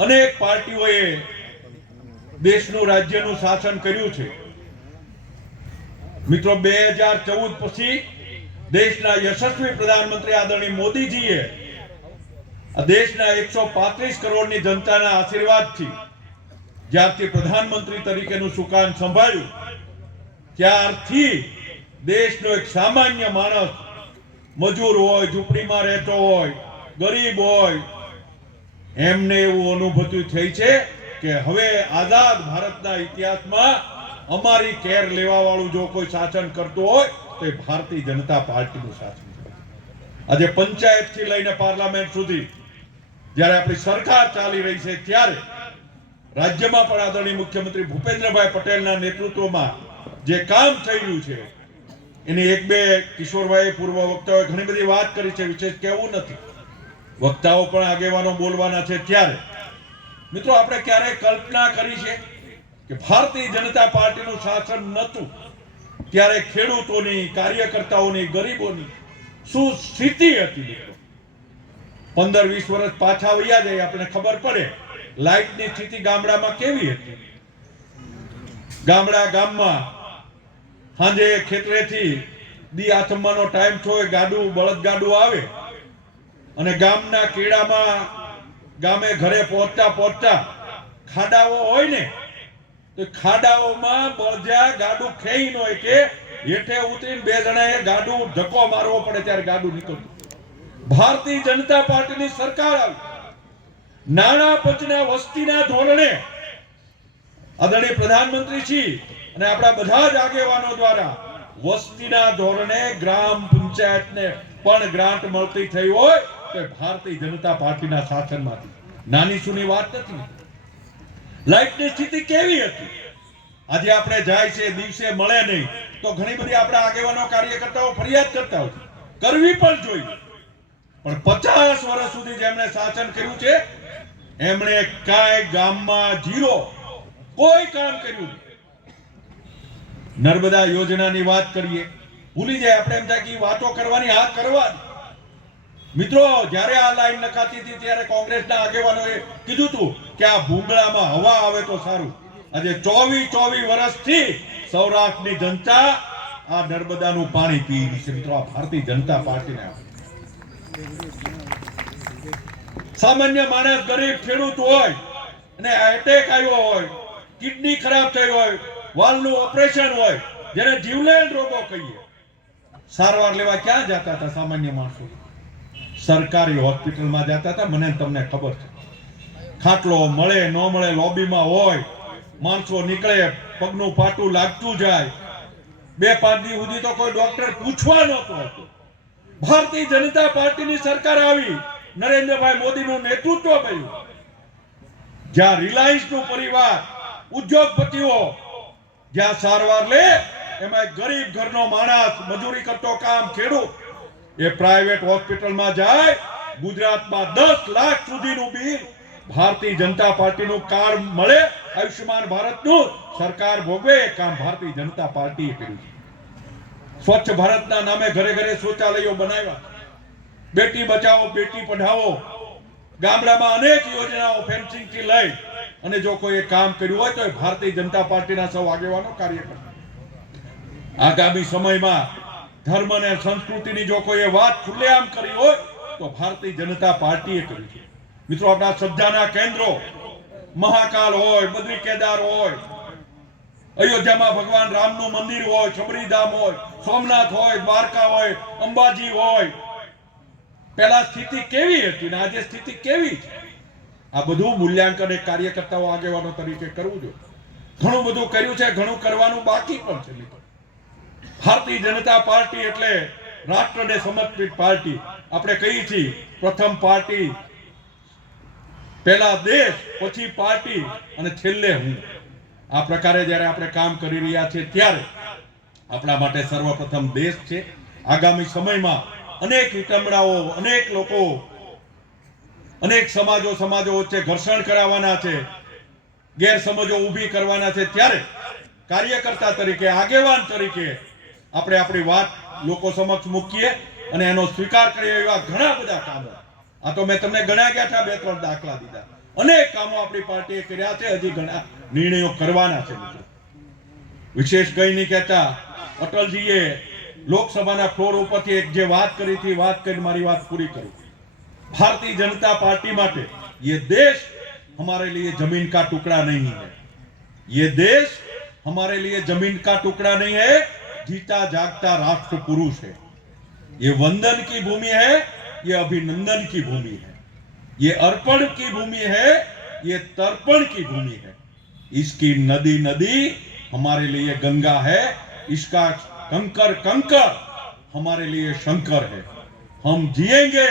અનેક પાર્ટીઓએ દેશનું રાજ્યનું શાસન કર્યું છે. મિત્રો 2014 પછી દેશના યશસ્વી પ્રધાનમંત્રી આદરણીય મોદીજીએ આ દેશના 135 કરોડની જનતાના આશીર્વાદથી જ્યારથી પ્રધાનમંત્રી તરીકેનું સુકાન સંભાળ્યું ત્યારથી દેશનો એક સામાન્ય માણસ, મજૂર હોય, ઝૂંપડીમાં રહેતો હોય, ગરીબ હોય, એમને એવું અનુભૂતિ થઈ છે કે હવે આઝાદ ભારતના ઇતિહાસમાં અમારી કેર લેવા વાળું જો કોઈ શાસન કરતું હોય તો એ ભારતીય જનતા પાર્ટીનું શાસન છે. આજે પંચાયતથી લઈને પાર્લામેન્ટ સુધી જ્યારે આપણી સરકાર ચાલી રહી છે ત્યારે રાજ્યમાં પણ આદરણીય મુખ્યમંત્રી ભૂપેન્દ્રભાઈ પટેલના નેતૃત્વમાં જે કામ થઈ રહ્યું છે એની એક બે કિશોરભાઈ પૂર્વ વક્તાઓએ ઘણી બધી વાત કરી છે, વિશેષ કહેવું નથી. વક્તાઓ પણ આગેવાનો બોલવાના છે. ત્યારે મિત્રો આપણે ક્યારેય કલ્પના કરી છે કે ભારતીય જનતા પાર્ટીનું શાસન નહોતું ત્યારે ખેડૂતોની, કાર્યકર્તાઓની, ગરીબોની શું સ્થિતિ હતી? મિત્રો 15-20 વર્ષ પાછા વયા જાય આપણે ખબર પડે લાઇટની સ્થિતિ ગામડામાં કેવી હતી. ગામમાં સાંજે ખેતરેથી દી આથમવાનો ટાઈમ થયો, ગાડું, બળદગાડું આવે અને ગામના કેળામાં ગામે ઘરે પહોંચતા ખાડાઓ હોય ને તો ખાડાઓમાં બળજા ગાડું ખેઈ નો કે હેઠે ઉતરીને બે જણાએ ગાડું ધક્કો મારવો પડે ત્યારે ગાડું નીકળતું. ભારતીય જનતા પાર્ટીની સરકાર આવી, નાણાં પંચના વસ્તીના ધોરણે આદરણીય પ્રધાનમંત્રી શ્રી અને આપણા બધા જ આગેવાનો દ્વારા વસ્તીના ધોરણે ગ્રામ પંચાયતને પણ ગ્રાન્ટ મળતી થઈ હોય તો ભારતીય જનતા પાર્ટીના શાસનમાંથી. નાની સુની વાત નથી. લાઇટની સ્થિતિ કેવી હતી? આજે આપણે જાય છે દિવસે મળે નહીં તો ઘણી બધી આપણા આગેવાનો, કાર્યકર્તાઓ ફરિયાદ કરતા હોય, કરવી પણ જોઈએ. પણ 50 વર્ષ સુધી જેમણે શાસન કર્યું છે એમણે કાંઈ ગામમાં ઝીરો કોઈ કામ કર્યું નહીં. નર્મદા યોજનાની વાત કરીએ, ભૂલી જાય આપણે એમ થાય કે વાતો કરવાની, હા કરવાની. મિત્રો જ્યારે આ લાઈન નખાતી હતી ત્યારે કોંગ્રેસના આગેવાનોએ કીધું હતું કે આ ભૂંગળામાં હવા આવે તો સારું. આજે 24 વર્ષથી સૌરાષ્ટ્રની જનતા આ નર્મદાનું પાણી પી રહી છે. મિત્રો આ ભારતીય જનતા પાર્ટીને સામાન્ય માણસ, ગરીબ ખેડૂત હોય અને એટેક આવ્યો હોય, કિડની ખરાબ થઈ હોય, વાલનું ઓપરેશન હોય, જેને જીવલેણ રોગો કહીએ, સારવાર લેવા ક્યાં જતા હતા સામાન્ય માણસો? સરકારી હોસ્પિટલમાં જતા હતા. મને તમને ખબર છે, ખાટલો મળે ન મળે, લોબીમાં હોય, માણસો નીકળે, પગનું પાટું લાગતું જાય, 2-5 દિવસ સુધી તો કોઈ ડોક્ટર પૂછવા નહોતો આવતો. ભારતીય જનતા પાર્ટીની સરકાર આવી, નરેન્દ્રભાઈ મોદીનું નેતૃત્વ કર્યું, જ્યાં રિલાયન્સનું પરિવાર, ઉદ્યોગપતિઓ જ્યાં સારવાર લે એમાં ગરીબ ઘરનો માણસ, મજૂરી કરતો કામ ખેડૂત એ પ્રાઇવેટ હોસ્પિટલમાં જાય. ગુજરાતમાં 10 લાખ સુધીનું બિલ ભારતીય જનતા પાર્ટીનું કાર્ડ મળે, આયુષ્યમાન ભારતનું સરકાર ભોગવે, એ કામ ભારતીય જનતા પાર્ટીએ કર્યું છે. સ્વચ્છ ભારતના નામે ઘરે ઘરે શૌચાલયો બનાવ્યા, બેટી બચાવો બેટી પઢાવો, ગામડામાં અનેક યોજનાઓ ફેન્સિંગ થી લઈ અને જો કોઈ કામ કર્યું હોય તો ભારતીય જનતા પાર્ટીના સૌ આગેવાનો, કાર્યકર્તા. આગામી સમયમાં ધર્મ અને સંસ્કૃતિની જો કોઈ વાત ખુલ્લેઆમ કરી હોય તો ભારતીય જનતા પાર્ટીએ કરી છે. મિત્રો આપણા શ્રદ્ધાના કેન્દ્રો, મહાકાલ હોય, બદ્રી કેદાર હોય, અયોધ્યામાં ભગવાન રામનું મંદિર હોય, શબરીધામ હોય, સોમનાથ હોય, દ્વારકા હોય, અંબાજી હોય, પહેલા સ્થિતિ કેવી હતી ને આજે સ્થિતિ કેવી છે? આ બધું મૂલ્યાંકન એક કાર્યકર્તાઓ, આગેવાનો તરીકે કરવું જોઈએ. ઘણું બધું કર્યું છે, ઘણું કરવાનું બાકી પણ છે. મિત્રો ભારતીય જનતા પાર્ટી એટલે રાષ્ટ્રને સમર્પિત પાર્ટી. આપણે કહીએ છીએ પ્રથમ પાર્ટી, પહેલા દેશ, પછી પાર્ટી અને છેલ્લે હું. આ પ્રકારે જ્યારે આપણે કામ કરી રહ્યા છીએ ત્યારે આપણા માટે સર્વપ્રથમ દેશ છે. આગામી સમયમાં અનેક વિટંબણાઓ, અનેક લોકો, અનેક સમાજો વચ્ચે ઘર્ષણ કરાવવાના છે, ગેરસમજો ઊભી કરવાના છે. ત્યારે કાર્યકર્તા તરીકે, આગેવાન તરીકે આપણે આપણી વાત લોકો સમક્ષ મૂકીએ અને એનો સ્વીકાર કરીએ. એવા ઘણા બધા કામો, આ તો મેં તમને ગણ્યા ગયા હતા, 2-3 દાખલા દીધા. અનેક કામો આપણી પાર્ટીએ કર્યા છે, હજી ઘણા નિર્ણયો કરવાના છે મિત્રો. વિશેષ કંઈ નહીં કહેતા, અટલજીએ લોકસભાના ફ્લોર ઉપરથી એક જે વાત કરી હતી, વાત કરીને મારી વાત પૂરી કરું. भारतीय जनता पार्टी माटे ये देश हमारे लिए जमीन का टुकड़ा नहीं है, ये देश हमारे लिए जमीन का टुकड़ा नहीं है, जीता जागता राष्ट्र पुरुष है. ये वंदन की भूमि है, ये अभिनंदन की भूमि है, ये अर्पण की भूमि है, ये तर्पण की भूमि है. इसकी नदी नदी हमारे लिए गंगा है, इसका कंकर कंकर हमारे लिए शंकर है. हम जिएंगे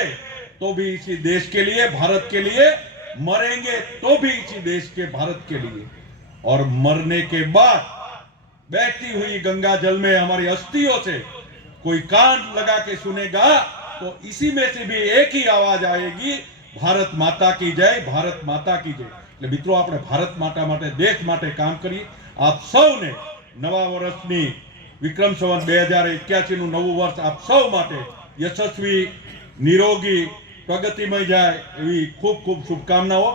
तो भी इसी देश के लिए, भारत के लिए, मरेंगे तो भी इसी देश के भारत के लिए. और मरने के बाद बहती हुई गंगा जल में हमारी अस्थियों से कोई कान लगा के सुनेगा तो इसी में से भी एक ही आवाज आएगी, भारत माता की जय, भारत माता की जय. એટલે મિત્રો, આપણે ભારત માતા માટે, દેશ માટે કામ કરીએ. આપ સૌને નવા વર્ષની વિક્રમ સંવત 2081 નું નવું વર્ષ આપ સૌ માટે યશસ્વી, નિરોગી, પ્રગતિમય જાય એવી ખૂબ ખૂબ શુભકામનાઓ.